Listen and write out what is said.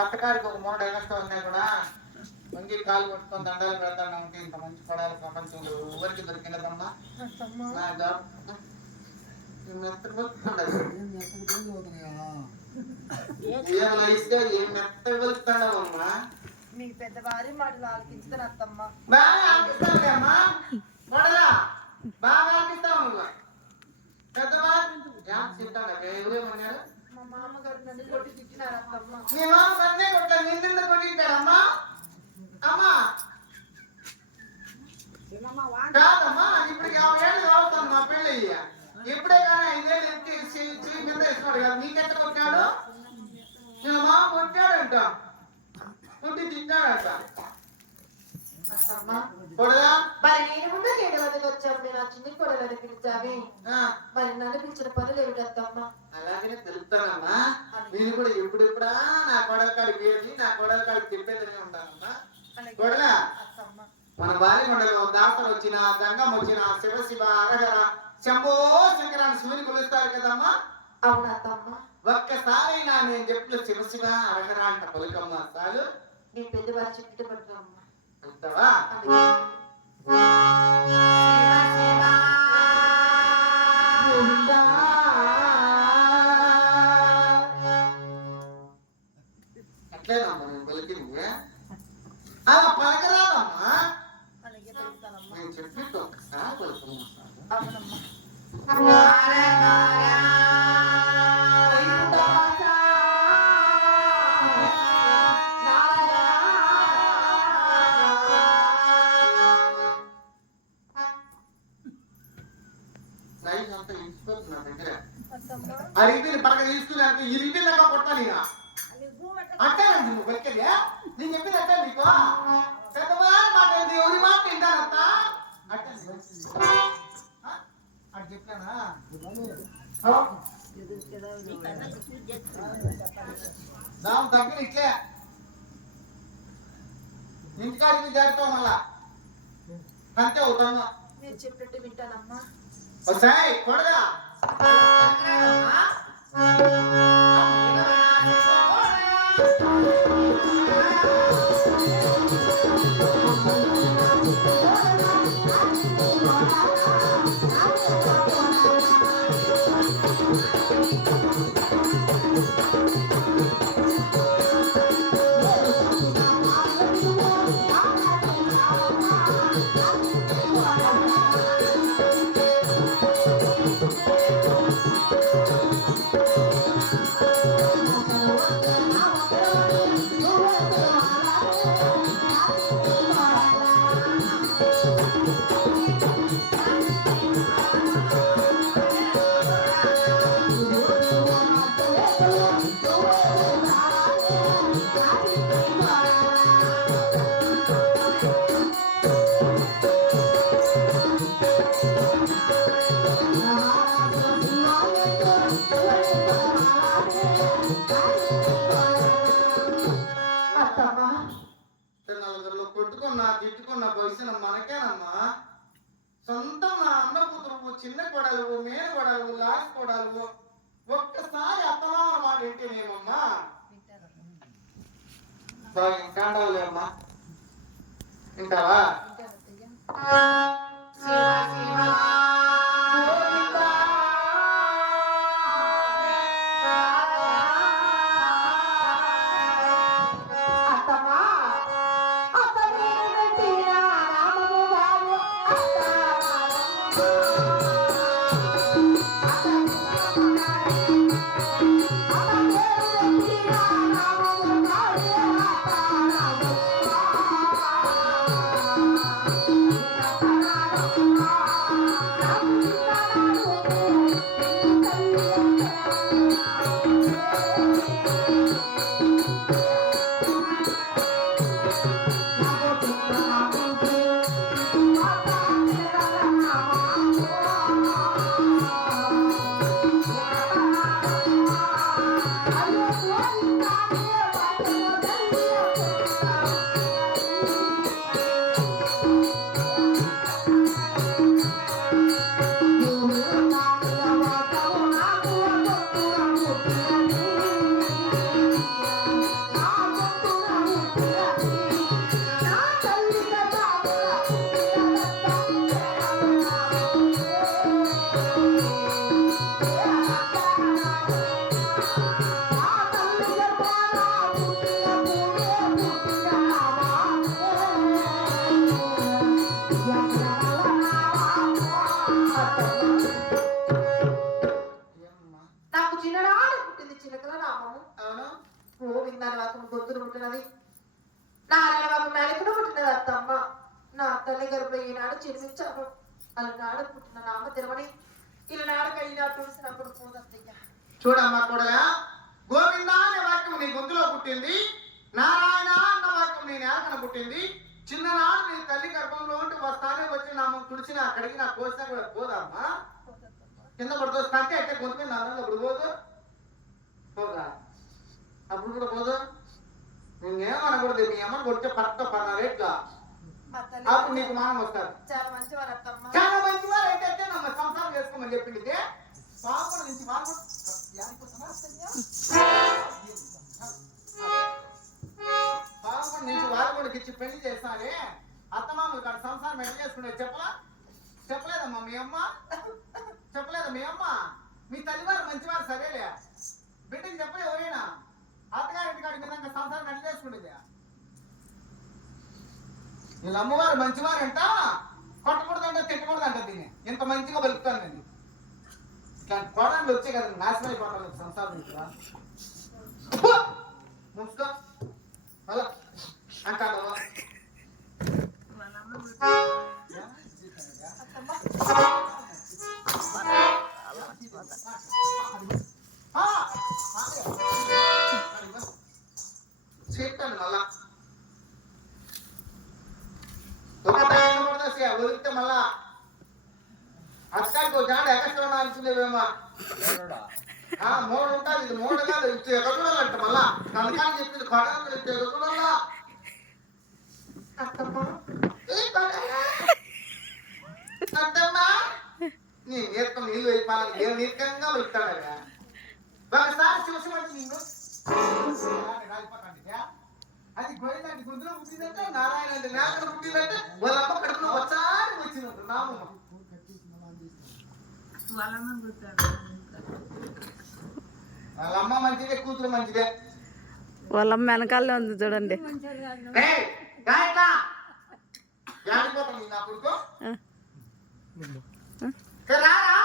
అత్తగారికి ఒక 3 ఎగస్ట్రా ఉన్నా కూడా వంగి కాలు కొట్టుకొని దండాలు పెడతాను ఉంటే ఇంత మంచి పడాలి ప్రపంచంలో ఎవరికి దొరికినదమ్మా. ఏం వయసుగా ఏం మెత్త వెళ్తాడమ్మా. మీకు పెద్ద భారీ మాటలు ఆలకించుతాను అత్తమ్మ. బాగా ఆలకిస్తావులే అమ్మా. మొదలా బాగా ఆలకిస్తావు నువ్వు. పెద్దవారు ఎవరేమన్నారు? మా మామగారు నన్ను కొట్టి తిట్టినారు అత్తమ్మ. మీ మామ నన్నే కొట్ట నిన్నెంత కొట్టింటాడమ్మా? అమ్మా కాదమ్మా, ఇప్పటికి 50 ఏళ్ళు అవుతుంది మా పెళ్ళి. ఇప్పుడే కానీ 5 ఏళ్ళు ఎత్తి చెయ్యి మీద వేసుకున్నాడు కదా. నీకెంత కొట్టాడు? నేను మామ కొట్టాడంట, కొట్టి తిట్టాడంట. మరి నేను ముందు ఏడవదికి వచ్చాను. నేను ఆ చిన్ని కొడలని పిలిచావి. మరి నన్ను పిలిచిన పనులు ఏమిటమ్మా? అలాగనే తెలుపుతానమ్మా. నేను కూడా ఎప్పుడెప్పుడా నా కొడల కాడికి వేసి నా కొడల కాడికి చెప్పేదనే ఉంటానమ్మా. కొడల మన వారి మండలంలో దాతలు వచ్చిన గంగం వచ్చిన శివశివ హరహర శంభో శంకరాన్ని శివుని కొలుస్తారు కదమ్మా. అవునమ్మా. ఒక్కసారి నేను చెప్పిన శివశివ హరహర అంట పలుకమ్మా. చాలు. నీ పెద్దవారు చెప్పిన పడుతున్నామ్మా. అంటావా? అట్లేదమ్మా నేను పలికింది. అలా పలకరాదమ్మా. నేను చెప్పి ఒక్కసారి పలుకమ్మా. అరిగిపోయిన పక్కన తీసుకున్నాక ఇరిగిపోయినాక కొట్టాలి. అట్టే నువ్వు పలికేది. నేను చెప్పింది అట్టే నీకు పెద్దవారి మాట ఎవరి మాట తింటానంత అట్టే అటు చెప్పానా? దాని దగ్గర ఇట్లే ఇంటికాడికి జాగ్రత్త మళ్ళా అంతే అవుతాను. నేను చెప్పినట్టు వింటానమ్మా. వస్తాయి కొడగా తిట్టుకున్న భవిష్యత్తు మనకేనమ్మా. సొంతం నా అన్న కూతురు చిన్న కొడలు మేలు కొడలు లాస్ట్ కొడలు ఒక్కసారి అత్తమా మాట ఏంటేనేమమ్మా. ఇంకాండవులేమ్మా. వింటావా? ఆ చిన్ననాడు పుట్టింది చిలకల నామము అవును గోవిందాని వాకం గొంతులు పుట్టినది నారాయణ వాకం నాయకుడు పుట్టినది అత్తమ్మ నా తల్లి గర్భ ఈనాడు జన్మించాను అలనాడు పుట్టిన నామ తిరమని ఈనాడు కలిగిన తులసినప్పుడు పోదత్తయ్య చూడమ్మా కూడా గోవింద అనే వాక్యం నీ గొంతులో పుట్టింది నారాయణ అన్న వాక్యం నీ నేలకన పుట్టింది చిన్ననాడు నీ తల్లి గర్భంలో ఉండి వస్తానే వచ్చి నా తుడిచిన అక్కడికి నా కోసినా కూడా పోదమ్మా కింద పడుతుంది కంటే అంటే గొంతు మీద నాన్న అప్పుడు పోదు పోదా అప్పుడు కూడా పోదు నేనేమనకూడదు మీ అమ్మ కొడితే పక్క 16 రేట్లా మా తల్లి అప్పుడు నీకు మానం వస్తారు చాలా మంచివారు అత్తమ్మ చాలా మంచివారు ఏంటంటే నమ్మ సంసారం చేసుకోమని చెప్పింది పాపం నుంచి పాపం నుంచి వారు కూడా ఇచ్చి పెళ్లి చేస్తానే అత్తమామలు కాదు సంసారం ఎట్లా చేసుకునే చెప్పలేదమ్మా మీ అమ్మ చెప్పలేదా మీ అమ్మ మీ తల్లివారు మంచివారు సరేలే బిడ్డకి చెప్పలే ఎవరైనా అత్తగారింటి కాడికి విధంగా సంసారం ఎట్లా చేసుకునేది వీళ్ళ అమ్మవారు మంచివారంట కొట్టకూడదంట తిట్టకూడదంట దీన్ని ఇంత మంచిగా బలుపుతాను నేను ఇట్లాంటి కోడళ్ళు వచ్చే కదా నాశనం అయిపోతాను సంసారం ఇక్కడ ముసుకో అలా అంటాను చెప్పాను మళ్ళా వదిలితే మళ్ళా అక్కడికి జాడ ఎక్కడ అనిపించలేవేమో మూడు ఉంటుంది ఇది మూడు కాదు ఇటు ఎగకూడాలంట మళ్ళా కనకాన్ని చెప్పింది కొడాలి ఇటు ఎగకూడాలా అత్తమ్మా నీ నీరకం నీళ్ళు అయిపోవాలి నేను నీరకంగా వెళ్తాడా ఒకసారి చూసినట్టు నేను అది గోయిందంటే గుందులో పుట్టిందంటే నారాయణ అంటే నేలకడ పుట్టిందంటే వాళ్ళ అమ్మ కడుపులో వచ్చారి వచ్చిందంట నామమ్మ వాళ్ళ అమ్మ మంచిదే కూతురు మంచిదే వాళ్ళమ్మ వెనకాలనే ఉంది చూడండి జాడిపోతాం నా కొడుకు రారా